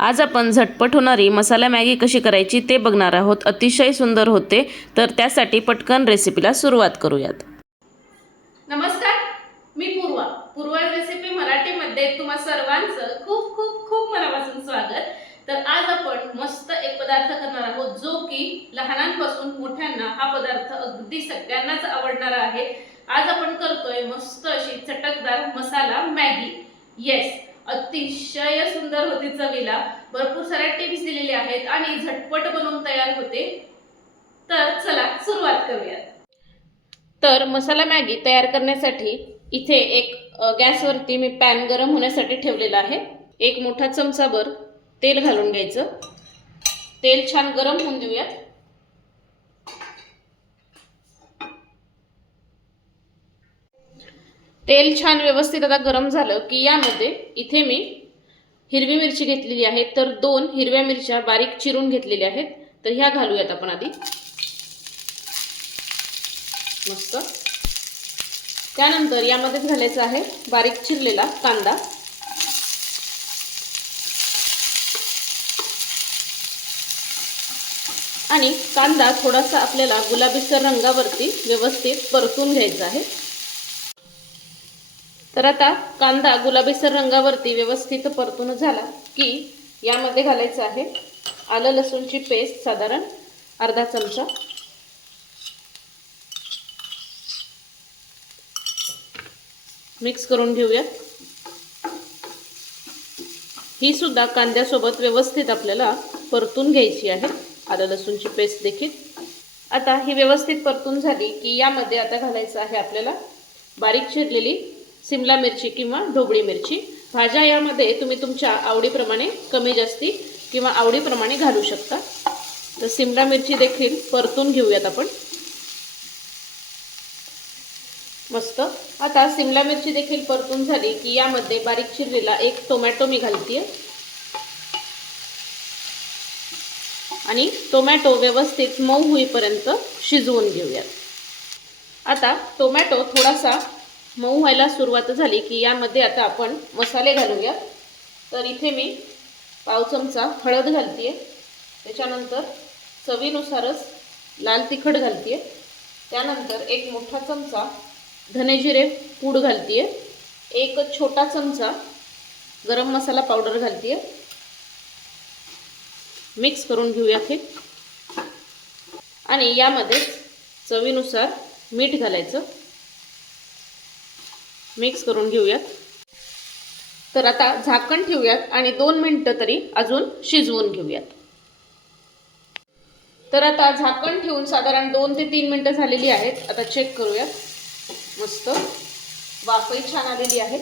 आज आपण झटपट होणारी मसाला मॅगी कशी करायची ते बघणार आहोत. अतिशय सुंदर होते. तर त्यासाठी पटकन रेसिपीला सुरुवात करूयात. नमस्कार मी पूर्वा. पूर्वा रेसिपी मराठीमध्ये तुम्हा सर्वांचं खूप खूप खूप मनापासून स्वागत. तर आज आपण मस्त एक पदार्थ करणार आहोत जो की लहानांपासून मोठ्यांना हा पदार्थ अगदी सगळ्यांनाच आवडणारा आहे. आज आपण करतोय मस्त अशी चटकदार मसाला मॅगी. येस अतिशय सुंदर होती चवीला. भरपूर साऱ्या टिप्स दिलेल्या आहेत आणि झटपट बनवून तयार होते. तर चला सुरुवात करूयात. तर मसाला मॅगी तयार करण्यासाठी इथे एक गॅसवरती मी पॅन गरम होण्यासाठी ठेवलेला आहे. एक मोठा चमचाभर तेल घालून घ्यायचं. तेल छान गरम होऊन देऊयात. तेल छान व्यवस्थित आता गरम झालं की यामध्ये इथे मी हिरवी मिरची घेतलेली आहे. तर दोन हिरव्या मिरच्या बारीक चिरून घेतलेल्या आहेत. तर ह्या घालूयात आपण आधी. मस्त. त्यानंतर यामध्येच घालायचा आहे बारीक चिरलेला कांदा. आणि कांदा थोडासा आपल्याला गुलाबीसर रंगावरती व्यवस्थित परतून घ्यायचा आहे. तर आता कांदा गुलाबीसर रंगावरती व्यवस्थित परतून झाला की यामध्ये घालायचं आहे आलं लसूणची पेस्ट साधारण अर्धा चमचा. मिक्स करून घेऊयात. ही सुद्धा कांद्यासोबत व्यवस्थित आपल्याला परतून घ्यायची आहे. आलं लसूणची पेस्ट देखील. आता ही व्यवस्थित परतून झाली की यामध्ये आता घालायचं आहे आपल्याला बारीक चिरलेली सिमला मिरची किंवा ढोबळी मिरची. भाज्या यामध्ये तुम्ही तुमच्या आवडीप्रमाणे कमी जास्ती किंवा आवडीप्रमाणे घालू शकता. तर सिमला मिरची देखील परतून घेऊयात आपण. मस्त. आता सिमला मिरची देखील परतून झाली की यामध्ये बारीक चिरलेला एक टोमॅटो मी घालते आणि टोमॅटो व्यवस्थित मऊ होईपर्यंत शिजवून घेऊयात. आता टोमॅटो थोडासा मऊ व्हायला सुरुवात झाली की यामध्ये आता आपण मसाले घालूया. तर इथे मी पाव चमचा हळद घालते त्याच्यानंतर चवीनुसारच लाल तिखट घालते त्यानंतर एक मोठा चमचा धनेजिरे पूड घालते एक छोटा चमचा गरम मसाला पावडर घालते मिक्स करून घेऊया हे. आणि यामध्येच चवीनुसार मीठ घालायचं. मिक्स करून घेऊयात. तर आता झाकण ठेवूयात आणि दोन मिनटं तरी अजून शिजवून घेऊयात. तर आता झाकण ठेवून साधारण दोन ते तीन मिनटं झालेली आहेत. आता चेक करूयात. मस्त. वाफही छान आलेली आहे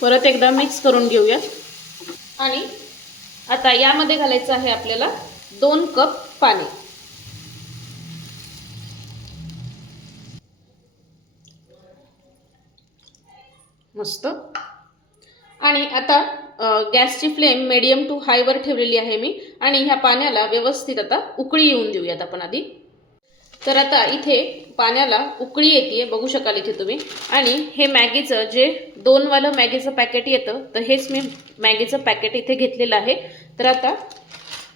परत एकदा मिक्स करून घेऊयात. आणि आता यामध्ये घालायचं आहे आपल्याला दोन कप पाणी. मस्त. आणि आता गॅसची फ्लेम मिडियम टू हायवर ठेवलेली आहे मी. आणि ह्या पाण्याला व्यवस्थित आता उकळी येऊन देऊयात आपण आधी. तर आता इथे पाण्याला उकळी येते बघू शकाल इथे तुम्ही. आणि हे मॅगीचं जे दोनवालं मॅगीचं पॅकेट येतं तर हेच मी मॅगीचं पॅकेट इथे घेतलेलं आहे. तर आता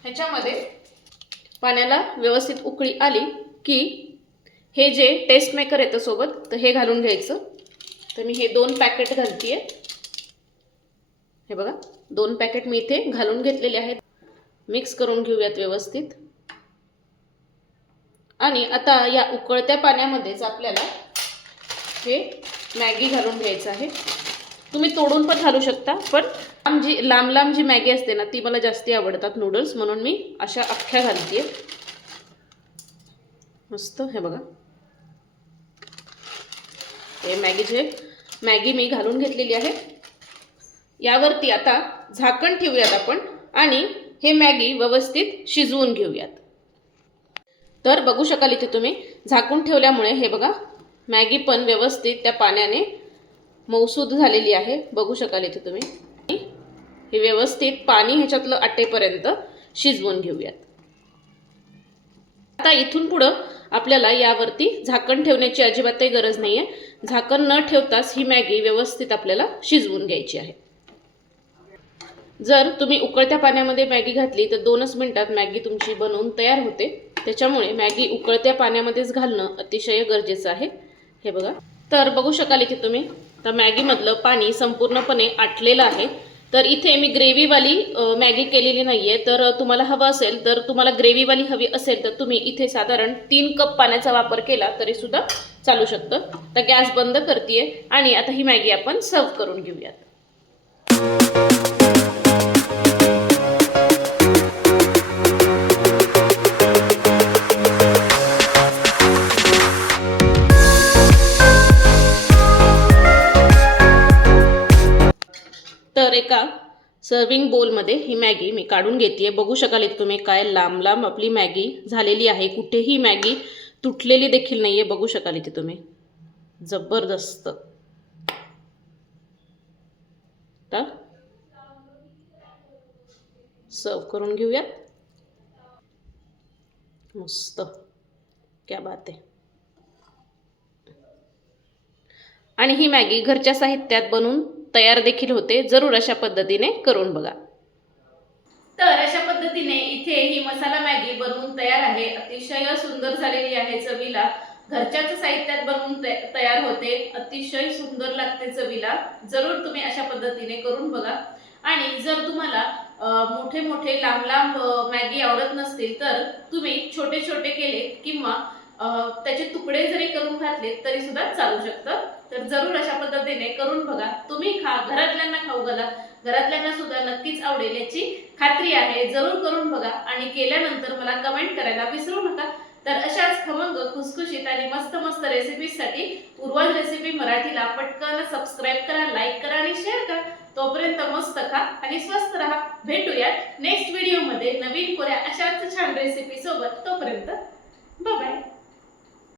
ह्याच्यामध्ये पाण्याला व्यवस्थित उकळी आली की हे जे टेस्ट मेकर येतं सोबत तर हे घालून घ्यायचं. तर मी हे दोन पॅकेट घालते हे बघा दोन पॅकेट मी इथे घालून घेतलेले आहेत. मिक्स करून घेऊयात व्यवस्थित. आणि आता या उकळत्या पाण्यामध्येच आपल्याला हे मॅगी घालून घ्यायचं आहे. तुम्ही तोडून पण घालू शकता पण लांब जी लांब लांब जी मॅगी असते ना ती मला जास्ती आवडतात नूडल्स म्हणून मी अशा अख्ख्या घालते मस्त हे बघा. हे मॅगीचे मॅगी मी घालून घेतलेली आहे. यावरती आता झाकण ठेवूयात आपण आणि हे मॅगी व्यवस्थित शिजवून घेऊयात. तर बघू शकाल इथे तुम्ही झाकून ठेवल्यामुळे हे बघा मॅगी पण व्यवस्थित त्या पाण्याने मौसूद झालेली आहे. बघू शकाल इथे तुम्ही. हे व्यवस्थित पाणी ह्याच्यातलं आटेपर्यंत शिजवून घेऊयात. आता इथून पुढं आपल्याला यावरती झाकण ठेवण्याची अजिबातही गरज नाही आहे झाकण न ठेवताच ही मॅगी व्यवस्थित आपल्याला शिजवून घ्यायची आहे. जर तुम्ही उकळत्या पाण्यामध्ये मॅगी घातली तर दोनच मिनिटात मॅगी तुमची बनवून तयार होते. त्याच्यामुळे मॅगी उकळत्या पाण्यामध्येच घालणं अतिशय गरजेचं आहे. हे बघा. तर बघू शकाल की तुम्ही तर मॅगीमधलं पाणी संपूर्णपणे आटलेलं आहे. तर इथे मी ग्रेव्हीवाली मॅगी केलेली नाही आहे तर तुम्हाला हवं असेल तर तुम्हाला ग्रेव्हीवाली हवी असेल तर तुम्ही इथे साधारण तीन कप पाण्याचा वापर केला तरी सुद्धा चालू शकतं. तर गॅस बंद करते आणि आता ही मॅगी आपण सर्व करून घेऊयात. सर्विंग बोलमध्ये ही मॅगी मी काढून घेते बघू शकाल इथे तुम्ही काय लांब लांब आपली मॅगी झालेली आहे. कुठेही मॅगी तुटलेली देखील नाही आहे बघू शकाल इथे तुम्ही. जबरदस्त. तर सर्व करून घेऊयात. मस्त. क्या बात आहे. आणि ही मॅगी घरच्या साहित्यात बनवून तयार देखील होते जरूर अशा पद्धतीने करून बघा. तर अशा पद्धतीने इथे ही मसाला मॅगी बनवून तयार आहे. अतिशय सुंदर झालेली आहे चवीला. घरच्याच साहित्यात बनवून तयार होते. अतिशय सुंदर लागते चवीला. जरूर तुम्ही अशा पद्धतीने करून बघा. आणि जर तुम्हाला मोठे मोठे लांब लांब मॅगी आवडत नसतील तर तुम्ही छोटे छोटे केले किंवा त्याचे तुकडे जरी करून घातले तरी सुद्धा चालू शकतं. तर जरूर अशा पद्धतीने करून बघा. तुम्ही खा घरातल्यांना खाऊ घाला. घरातल्यांना सुद्धा नक्कीच आवडेल याची खात्री आहे. जरूर करून बघा आणि केल्यानंतर मला कमेंट करायला विसरू नका. तर अशाच खमंग खुसखुशीत आणि मस्त मस्त रेसिपीसाठी पूर्वज रेसिपी मराठीला पटकन सबस्क्राईब करा लाईक करा आणि शेअर करा. तोपर्यंत मस्त खा आणि स्वस्त राहा. भेटूयात नेक्स्ट व्हिडिओमध्ये नवीन कोऱ्या अशाच छान रेसिपी सोबत. तोपर्यंत बाय